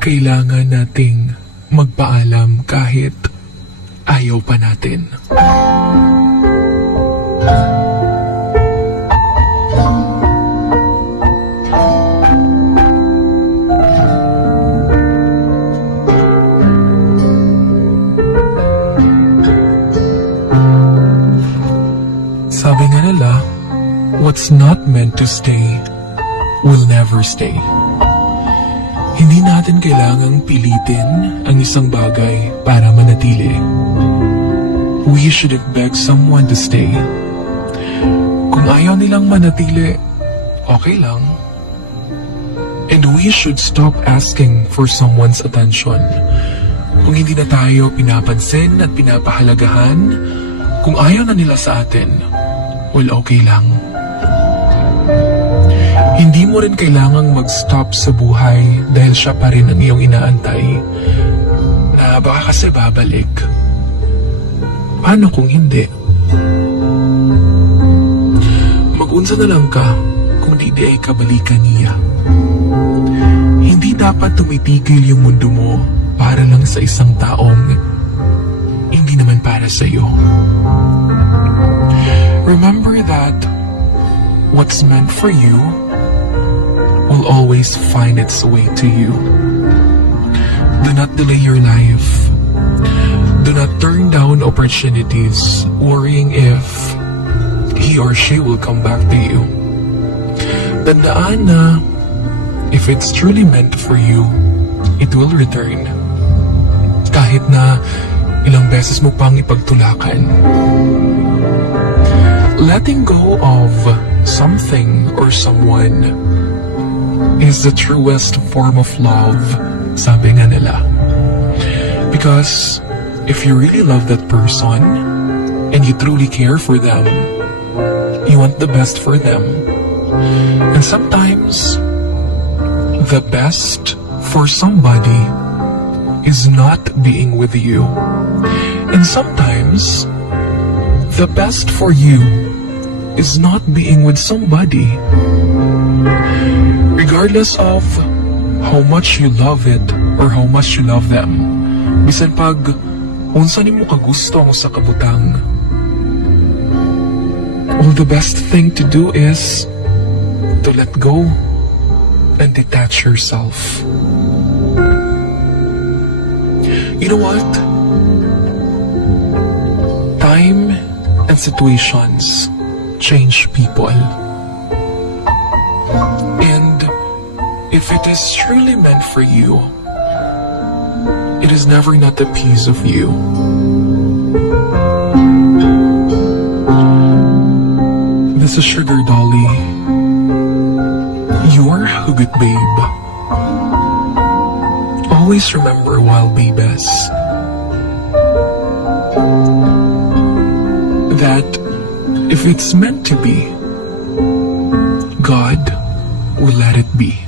kailangan nating magpaalam kahit ayaw pa natin. Sabi nga nila, what's not meant to stay will never stay. Hindi natin kailangang pilitin ang isang bagay para manatili. We shouldn't beg someone to stay. Kung ayaw nilang manatili, okay lang. And we should stop asking for someone's attention. Kung hindi na tayo pinapansin at pinapahalagahan, kung ayaw na nila sa atin, well, okay lang. Hindi mo rin kailangang mag-stop sa buhay dahil siya pa rin ang iyong inaantay na baka kasi babalik. Paano kung hindi? Mag-unsa na lang ka kung di ay kabalikan niya. Hindi dapat tumitigil yung mundo mo para lang sa isang taong hindi naman para sa iyo. Remember that what's meant for you will always find its way to you. Do not delay your life. Do not turn down opportunities worrying if he or she will come back to you. Tandaan na if it's truly meant for you, it will return. Kahit na ilang beses mo pang ipagtulakan. Letting go of something or someone is the truest form of love, sabi nga nila. Because if you really love that person and you truly care for them, you want the best for them. And sometimes, the best for somebody is not being with you. And sometimes, the best for you is not being with somebody. Regardless of how much you love it or how much you love them, bisan pag unsa nimo kagusto mo sa kabutang, well, the best thing to do is to let go and detach yourself. You know what? Time and situations change people. And if it is truly meant for you, it is never not a piece of you. This is Sugar Dolly, your Hugot Babe. Always remember, wild babies, that if it's meant to be, God will let it be.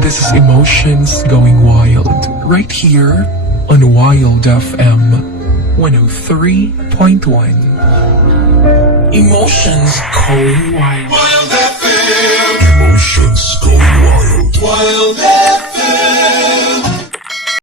This is Emotions Going Wild, right here on Wild FM 103.1. Emotions Going Wild. Wild FM. Emotions Going Wild. Wild FM.